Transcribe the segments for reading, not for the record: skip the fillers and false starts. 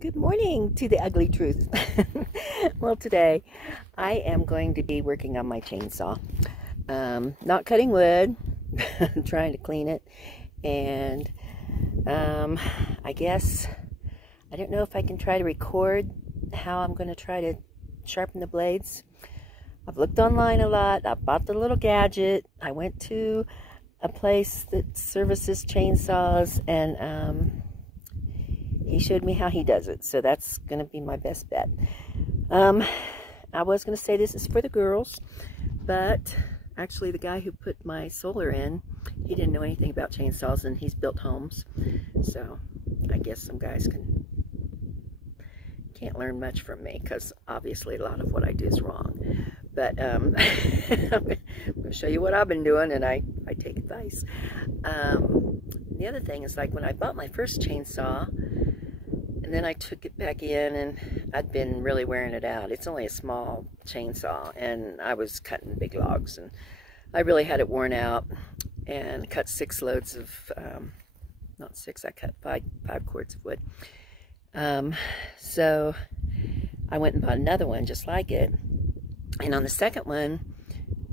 Good morning to the ugly truth. Well, today I am going to be working on my chainsaw. Not cutting wood, I'm trying to clean it, and I guess I don't know if I can try to record how I'm going to try to sharpen the blades. I've looked online a lot. I bought the little gadget. I went to a place that services chainsaws, and he showed me how he does it, so that's going to be my best bet. I was going to say this is for the girls, but actually the guy who put my solar in, he didn't know anything about chainsaws, and he's built homes, so I guess some guys can't learn much from me, because obviously a lot of what I do is wrong. But I'm going to show you what I've been doing, and I take advice. The other thing is, like, when I bought my first chainsaw, and then I took it back in, and I'd been really wearing it out. It's only a small chainsaw, and I was cutting big logs, and I really had it worn out, and cut 6 loads of, not 6, I cut five cords of wood. So I went and bought another one just like it, and on the second one,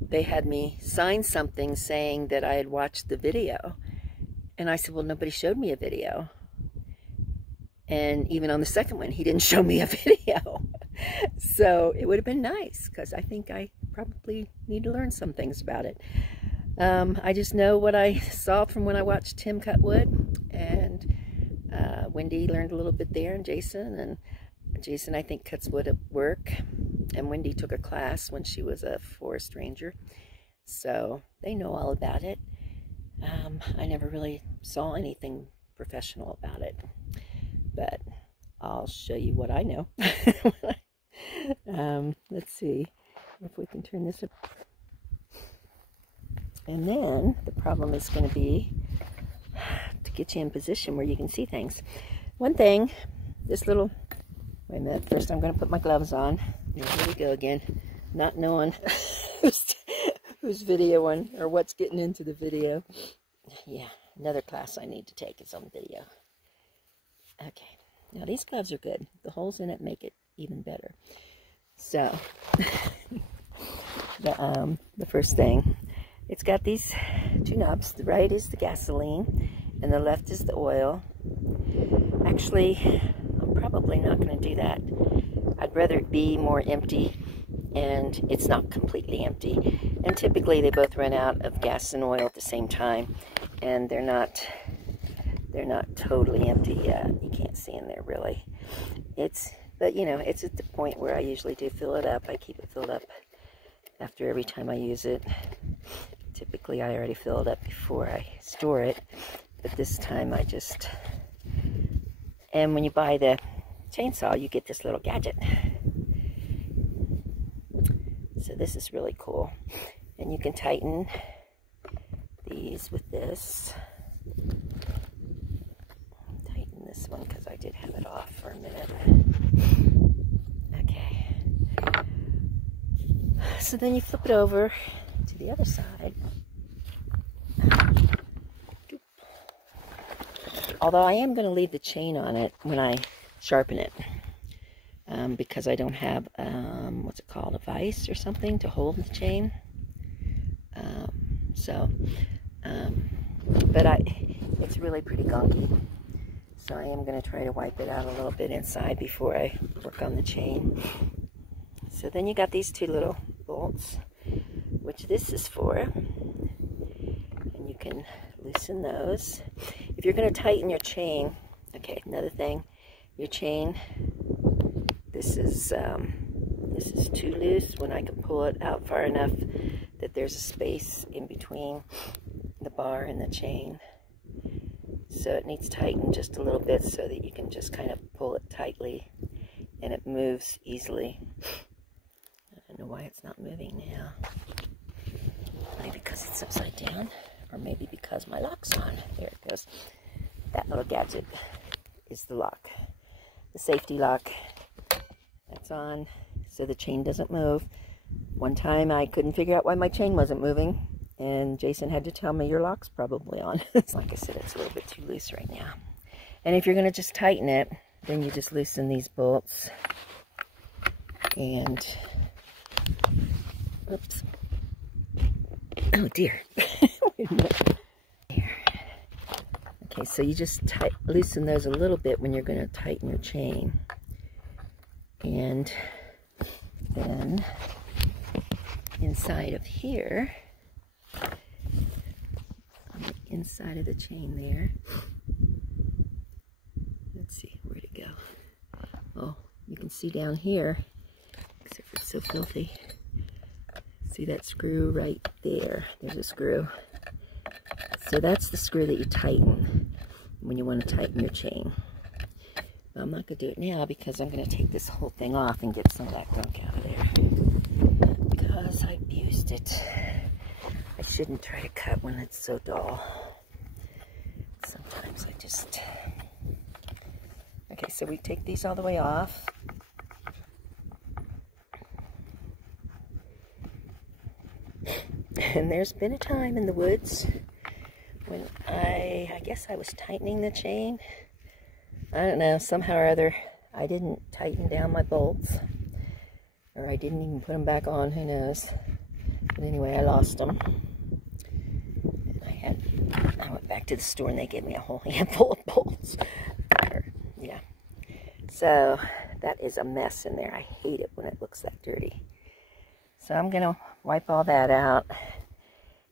they had me sign something saying that I had watched the video, and I said, well, nobody showed me a video. And even on the second one, he didn't show me a video. So it would have been nice, because I think I probably need to learn some things about it. I just know what I saw from when I watched Tim cut wood, and Wendy learned a little bit there, and Jason I think cuts wood at work, and Wendy took a class when she was a forest ranger, so they know all about it. I never really saw anything professional about it, but I'll show you what I know. Let's see if we can turn this up. And then the problem is going to be to get you in position where you can see things. One thing, this little, wait a minute, first I'm going to put my gloves on. Here we go again, not knowing who's videoing or what's getting into the video. Yeah, another class I need to take is on video. Okay, now these gloves are good. The holes in it make it even better. So, the first thing, it's got these 2 knobs. The right is the gasoline, and the left is the oil. Actually, I'm probably not going to do that. I'd rather it be more empty, and it's not completely empty. And typically they both run out of gas and oil at the same time, and they're not totally empty yet. You can't see in there really. But you know, it's at the point where I usually do fill it up. I keep it filled up after every time I use it. Typically I already fill it up before I store it, but this time I just, and when you buy the chainsaw, you get this little gadget. So this is really cool. And you can tighten these with this. Tighten this one because I did have it off for a minute. Okay. So then you flip it over to the other side. Although I am going to leave the chain on it when I sharpen it, because I don't have, what's it called, a vise or something to hold the chain. But it's really pretty gunky, so I am going to try to wipe it out a little bit inside before I work on the chain. So then you got these 2 little bolts, which this is for, and you can loosen those. If you're going to tighten your chain, okay, another thing, your chain, this is too loose when I can pull it out far enough that there's a space in between the bar and the chain. So it needs tightened just a little bit so that you can just kind of pull it tightly and it moves easily. I don't know why it's not moving now. Maybe because it's upside down, or maybe because my lock's on. There it goes. That little gadget is the lock. The safety lock. That's on so the chain doesn't move. One time I couldn't figure out why my chain wasn't moving, and Jason had to tell me your lock's probably on. Like I said, it's a little bit too loose right now. And if you're going to just tighten it, then you just loosen these bolts and, oops, oh dear, wait a minute. There. Okay, so you just loosen those a little bit when you're going to tighten your chain. And then inside of here, on the inside of the chain there, let's see, where'd it go? Oh, you can see down here, except for it's so filthy. See that screw right there? There's a screw. So that's the screw that you tighten when you want to tighten your chain. But I'm not going to do it now because I'm going to take this whole thing off and get some of that gunk out of there. Because I abused it. I shouldn't try to cut when it's so dull. Sometimes I just... Okay, so we take these all the way off. And there's been a time in the woods when I guess I was tightening the chain. I don't know, somehow or other, I didn't tighten down my bolts. Or I didn't even put them back on, who knows. But anyway, I lost them. And I went back to the store and they gave me a whole handful of bolts. Yeah. So, that is a mess in there. I hate it when it looks that dirty. So I'm going to wipe all that out.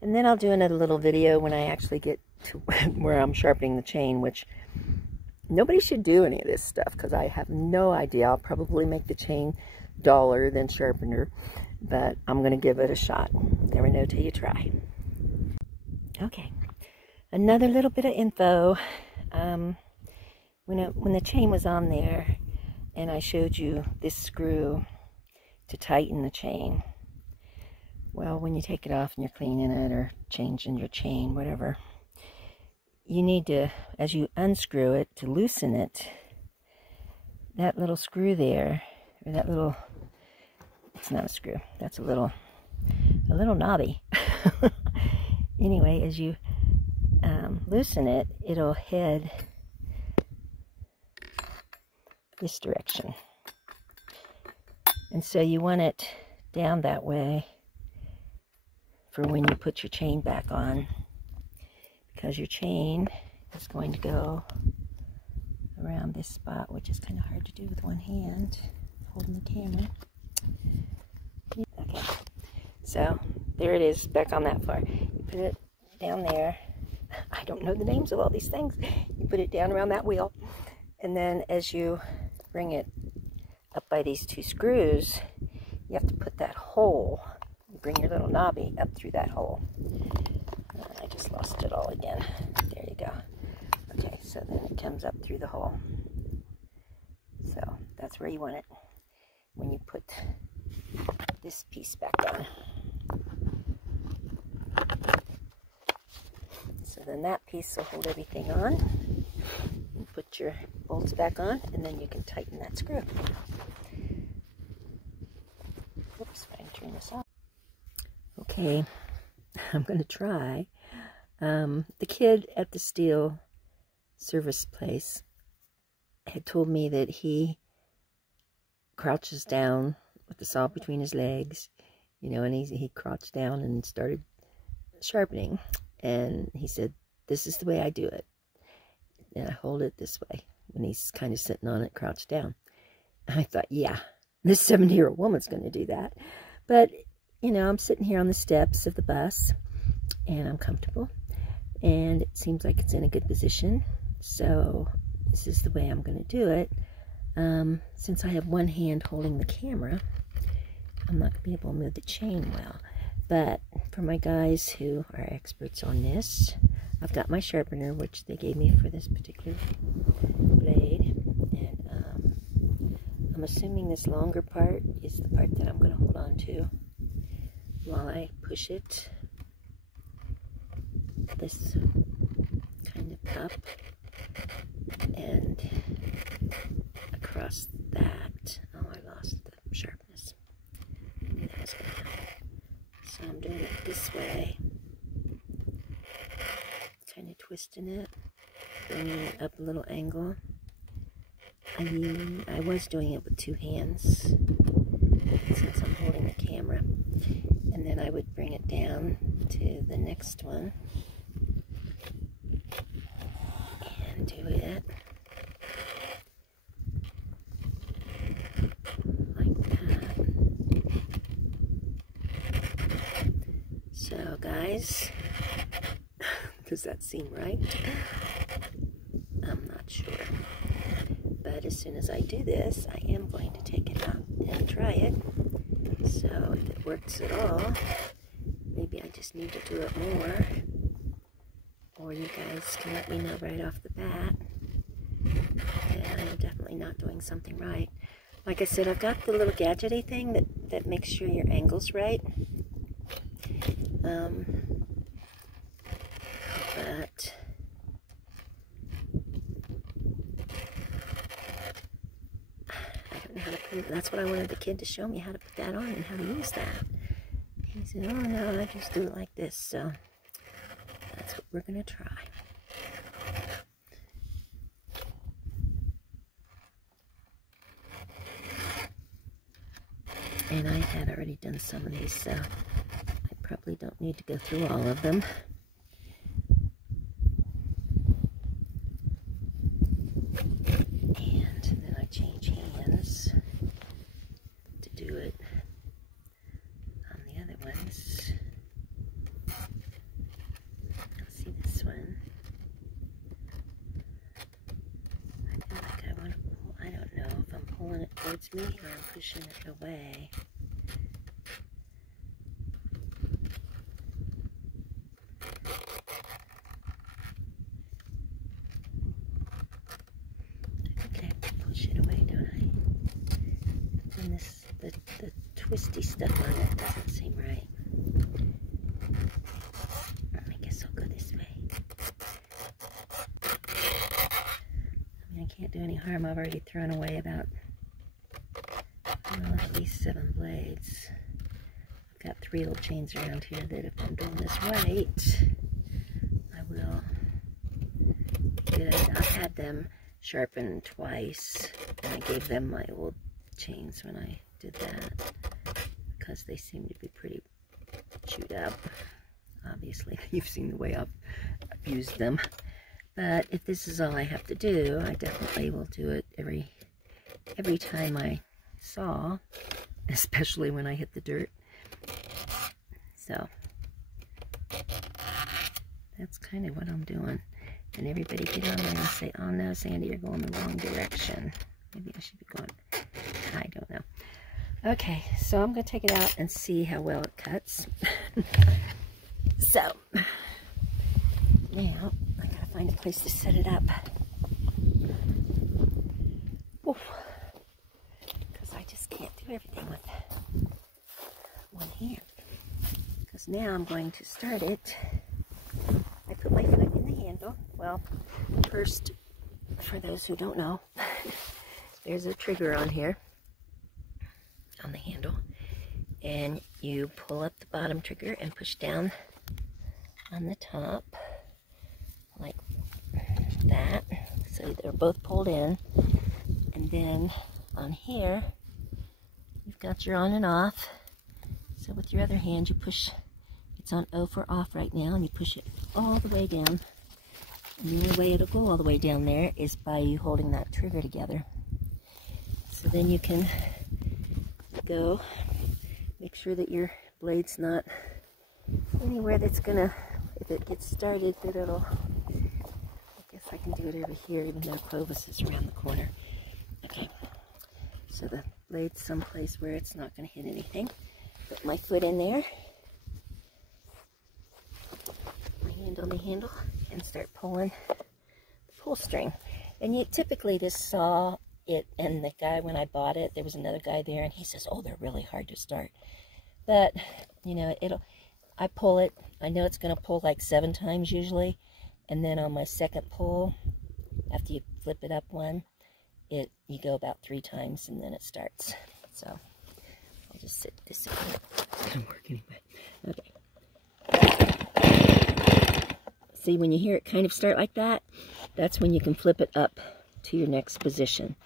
And then I'll do another little video when I actually get to where I'm sharpening the chain, which nobody should do any of this stuff because I have no idea. I'll probably make the chain duller than sharpener, but I'm going to give it a shot. Never know till you try. Okay, another little bit of info. When the chain was on there and I showed you this screw to tighten the chain, well, when you take it off and you're cleaning it or changing your chain, whatever, you need to, as you unscrew it, to loosen it, that little screw there, or that little, it's not a screw, that's a little knobby. Anyway, as you loosen it, it'll head this direction. And so you want it down that way for when you put your chain back on, because your chain is going to go around this spot, which is kind of hard to do with one hand holding the camera. Okay, so there it is, back on that far. You put it down there. I don't know the names of all these things. You put it down around that wheel, and then as you bring it up by these two screws, you have to put that hole, you bring your little knobby up through that hole. I just lost it all again. There you go. Okay, so then it comes up through the hole. So that's where you want it when you put this piece back on. So then that piece will hold everything on. You put your bolts back on, and then you can tighten that screw. Oops, I can turn this off. Okay, I'm going to try. The kid at the steel service place had told me that he crouches down with the saw between his legs, you know, and he crouched down and started sharpening. And he said, this is the way I do it. And I hold it this way when he's kind of sitting on it, crouched down. And I thought, yeah, this 70-year-old woman's going to do that. But, you know, I'm sitting here on the steps of the bus, and I'm comfortable. And it seems like it's in a good position. So this is the way I'm going to do it. Since I have one hand holding the camera, I'm not going to be able to move the chain well. But for my guys who are experts on this, I've got my sharpener, which they gave me for this particular blade. And I'm assuming this longer part is the part that I'm going to hold on to while I push it this kind of up and across that. Oh, I lost the sharpness. Maybe that was going to help. So I'm doing it this way, kind of twisting it, bringing it up a little angle. I was doing it with 2 hands since I'm holding the camera. And then I would bring it down to the next one and do it like that. So guys, does that seem right? I'm not sure. But as soon as I do this, I am going to take it out and try it. So if it works at all, maybe I just need to do it more. Or you guys can let me know right off the bat that I'm definitely not doing something right. Like I said, I've got the little gadgety thing that makes sure your angle's right. But I don't know how to put it. That's what I wanted the kid to show me, how to put that on and how to use that. He said, oh no, I just do it like this. So that's what we're going to try. And I had already done some of these, so I probably don't need to go through all of them. And then I change hands to do it on the other ones. See this one? I feel like I want to pull, I don't know if I'm pulling it towards me or I'm pushing it away. The twisty stuff on it doesn't seem right. I guess I'll go this way. I mean, I can't do any harm. I've already thrown away about at least 7 blades. I've got 3 little chains around here that if I'm doing this right, I will be good. I've had them sharpened twice, and I gave them my old chains when I did that because they seem to be pretty chewed up. Obviously, you've seen the way I've used them. But if this is all I have to do, I definitely will do it every time I saw, especially when I hit the dirt. So that's kind of what I'm doing. And everybody get on there and say, oh no, Sandy, you're going the wrong direction. Maybe I should be going, I don't know. Okay, so I'm going to take it out and see how well it cuts. So, now I got to find a place to set it up. Because I just can't do everything with one hand. Because now I'm going to start it. I put my foot in the handle. Well, first, for those who don't know, there's a trigger on here, on the handle, and you pull up the bottom trigger and push down on the top like that, so they're both pulled in. And then on here you've got your on and off, so with your other hand you push, it's on O for off right now, and you push it all the way down. And the only way it'll go all the way down there is by you holding that trigger together. So then you can go, make sure that your blade's not anywhere that's gonna, if it gets started, that it'll, I guess I can do it over here even though Clovis is around the corner. Okay, so the blade's someplace where it's not gonna hit anything. Put my foot in there, my hand on the handle, and start pulling the pull string. And you typically just saw it, and the guy, when I bought it, there was another guy there, and he says, oh, they're really hard to start. But, you know, I pull it, I know it's going to pull like 7 times usually, and then on my second pull, after you flip it up one, you go about 3 times, and then it starts. So, I'll just sit this way. It's going to work anyway. Okay. See, when you hear it kind of start like that, that's when you can flip it up to your next position.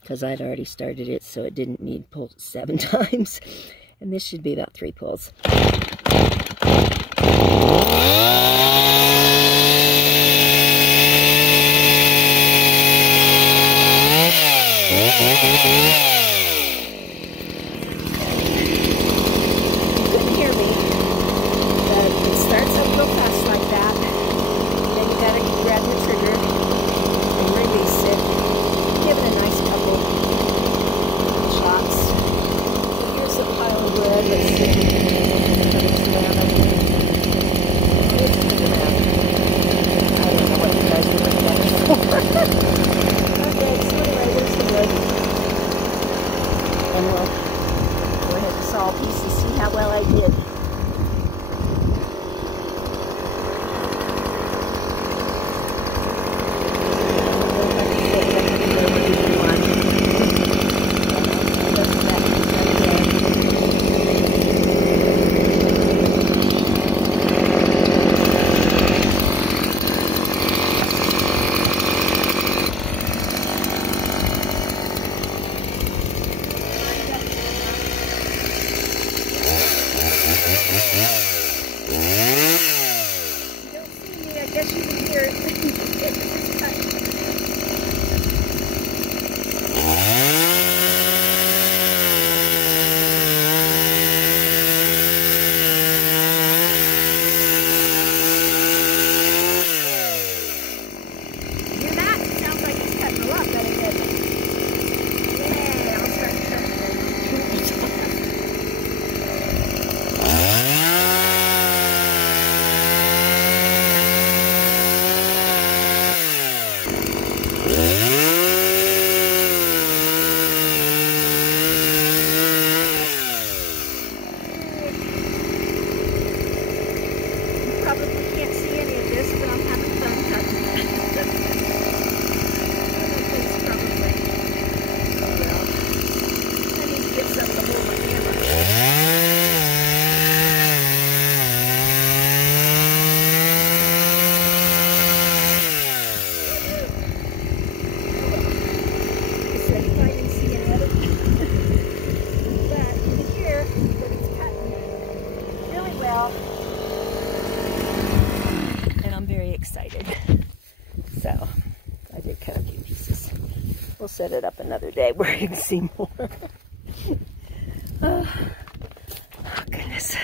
because I'd already started it, so it didn't need pull 7 times. And this should be about 3 pulls. And we'll go ahead and saw a piece and see how well I did. And I'm very excited. So I did cut a few pieces. We'll set it up another day where you can see more. Oh goodness.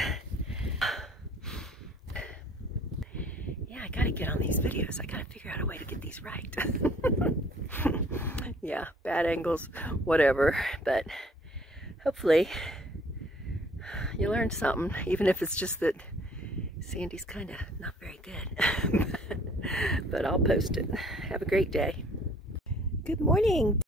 Yeah, I gotta get on these videos. I gotta figure out a way to get these right. Yeah, bad angles, whatever. But hopefully you learned something, even if it's just that Sandy's kind of not very good. But I'll post it. Have a great day. Good morning.